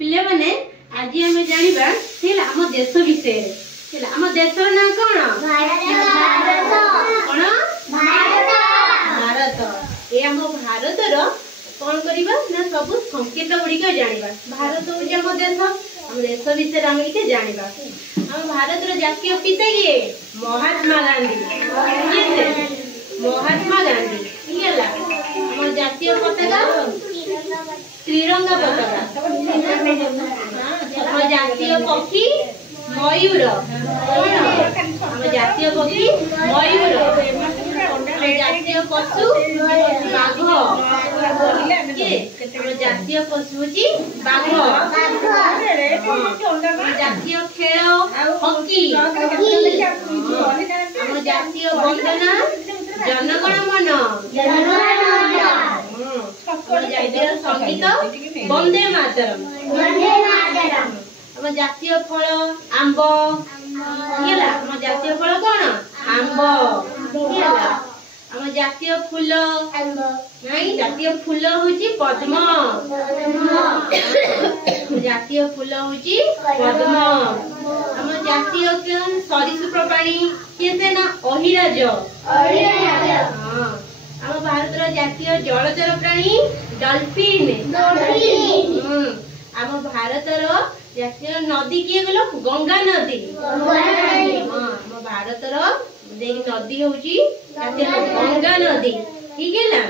पिले माने आज आम जानिबा आम देश विषय आम देश ना कौन कौन भारत ये आम भारत कौन करबा ना सब संकेत गुड़िक जानिबा भारत हूँ आम देश विषय आम के जानिबा आम भारत जातीय पिता किए महात्मा गांधी महात्मा गांधी आम जातीय पताका त्रिरंगा पताका आम जातीय पक्षी मयूर आम जातीय पक्षी मयूर आम जातीय पशु बाघ आम जातीय पशु हूँ बाघ जातीय खेल हॉकी आम जातीय वंदना जनगण मन जातीय संगीत वंदे मातरम आम जातीय फल आंब आम जातीय फल कौन आंब आम जातीय फूल नहीं जातीय फूल हूँ पद्म जातीय फूल हूँ पद्म आम जातीय सरीसृप प्राणी किए ना अहिराज आम भारत जातीय जलचर प्राणी डॉल्फिन आम भारत जातीय नदी किए गल गंगा नदी आम भारत नदी हूँ गंगा नदी ठीक है ना।